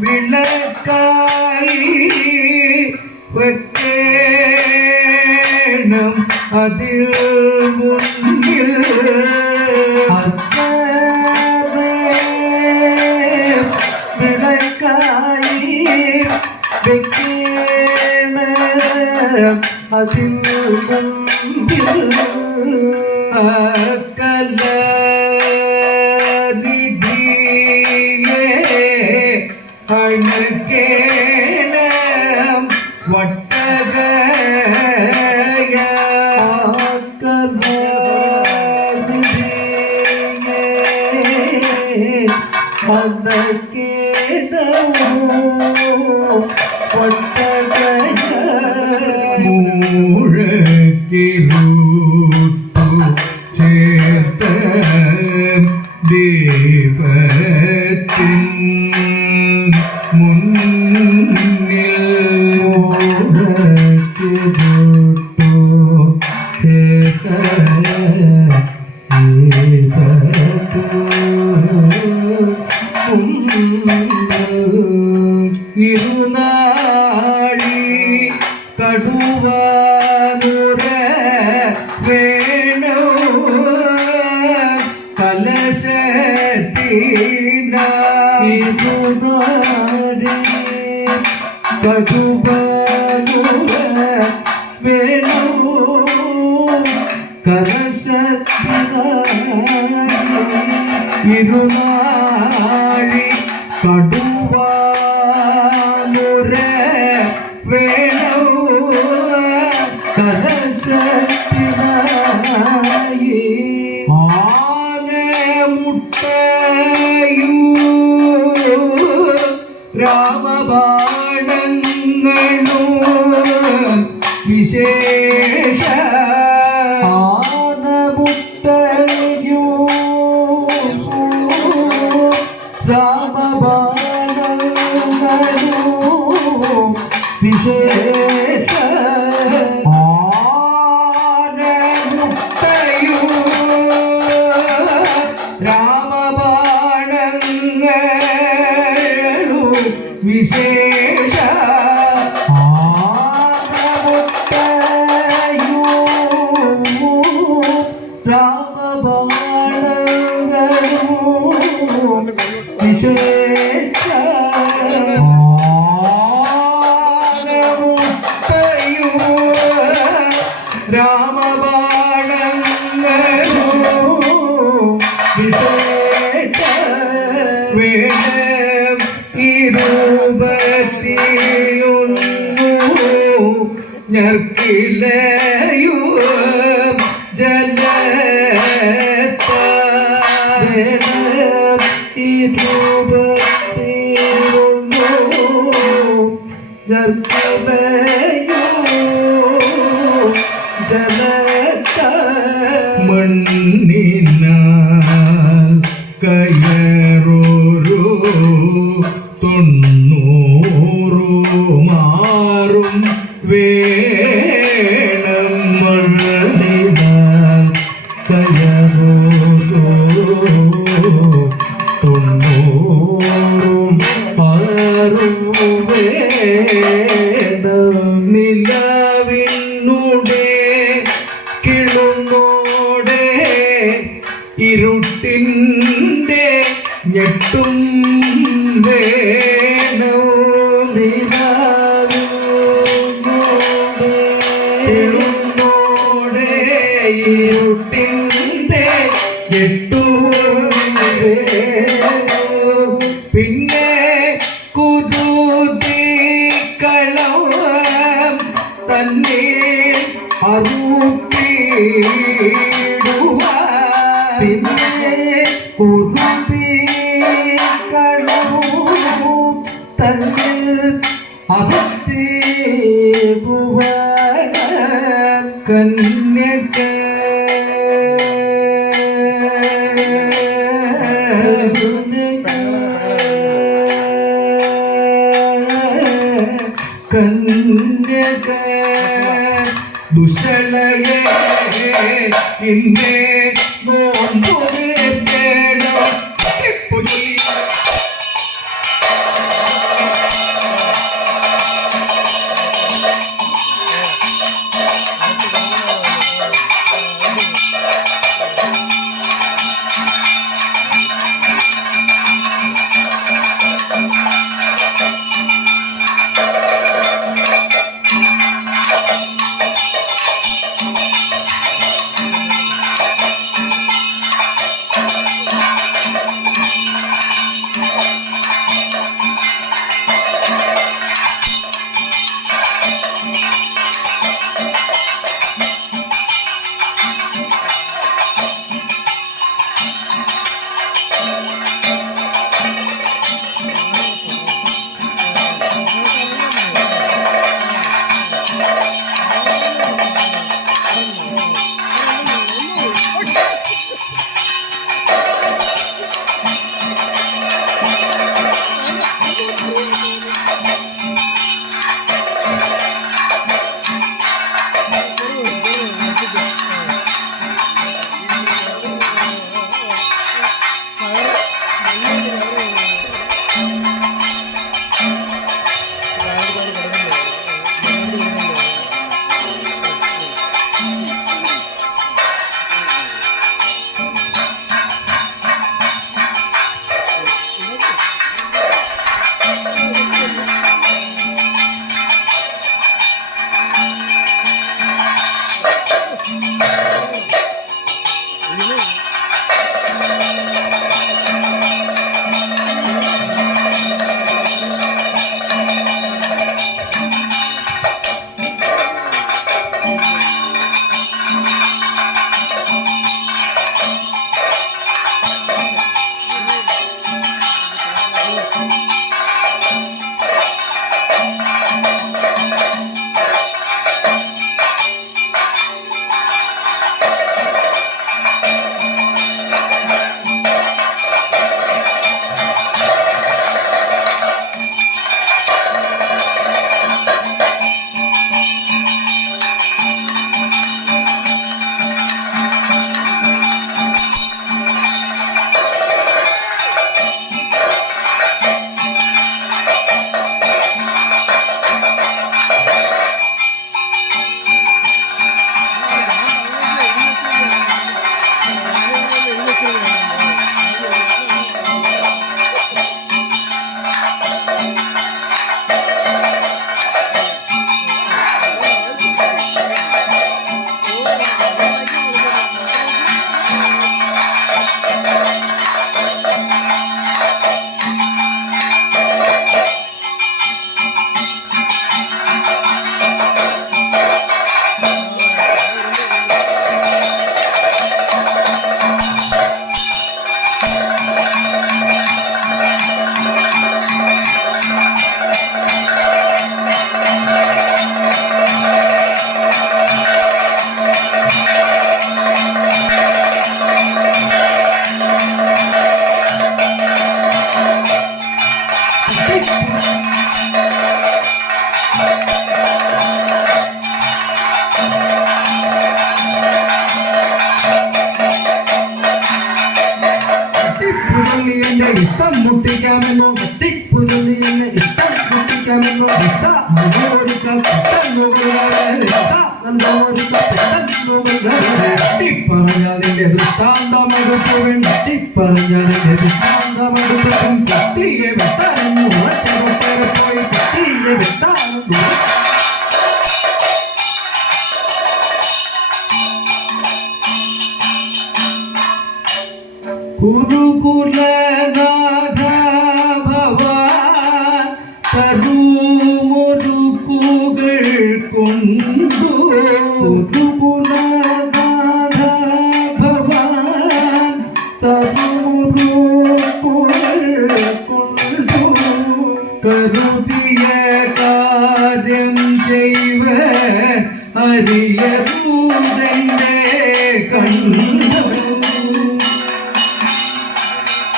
വിളക്കായി വെക്കേണം അതിൽ മുന്നിൽ വിളക്കായി വെക്കേണം അതിൽ മുന്നിൽ അണക്കേണം വട്ടകയ മൂഴക്കിലൂട്ടു ചേർത്ത ദൈവത്തിൻ മുന്നിൽ മൂഴക്കിലൂട്ടു ചേർത്ത ഇരുനാഴി കടുവാനുര വേണോ കലശത്തിന ഇരുനാഴി കടുവാനുര വേണോ കലശത്തിന ഇരുനാഴി കടുവാനുര വേണോ കലശത്തിനായി ആനമുട്ടയൂ രാമബാണങ്ങളോ വിശേഷ ആനമുട്ടയൂ രാമബാണങ്ങളോ വിശേഷ ആനമുട്ടയൂ രാമബാണങ്ങളോ വിശേഷ ആനമുട്ടയൂ രാമബാണങ്ങളോ വിശേഷ രാമബാണങ്ങളോ വിശേഷ വേണം ഇരുപത്തിയൊന്നു ഞർക്കിലയോ ജലത്ത ഇരുപത്തിയൊന്നു ജർക്കമയോ ജലത്ത മണ്ണിനാൽ കയറോരോ 90 മാറും വേണം മണ്ണിനാൽ കയറോരോ 90 മാറും വേണം നിലവിനുടെ കിളുന്നോടെ ഇരുട്ടിൻ്റെ ഞെട്ടും വേണോ കിളുന്നോടെ ഇരുട്ടിൻ്റെ ഞെട്ടും വേണോ പിന്നെ കുരുതി കളം തന്നെ അറുത്തിടുവാൻ പിന്നെ കുരുതി കളവും തന്നിൽ അകത്തിടുവാൻ കന്യക കന്യക ദുശലയെ ഇന്നേ നോമ്പുരേണം എന്റെ ഇഷ്ടം മുട്ടിക്കാമെന്നോ പുലി എന്നെ ഇഷ്ടം കുട്ടിക്കാമെന്നോ പറഞ്ഞതിന്റെ ദൃഷ്ടാന്തമെടുപ്പുവൻ പറഞ്ഞതിന്റെ ദൃഷ്ടാന്തമെടുപ്പും പട്ടിയെ വെട്ടാനെന്ന് ഉറച്ചവരെ പോയി പട്ടിയെ വെട്ടാനെന്ന് കുരുകുലനാഥ ഭവാൻ തരുമുരുക്കുകൾ കൊണ്ടു കുരുകുലനാഥ ഭവാൻ തരുമുരുക്കുകൾ കൊണ്ടു കരുതിയ കാര്യം ചെയ്വ അരിയതൂതന്റെ കണ്ണു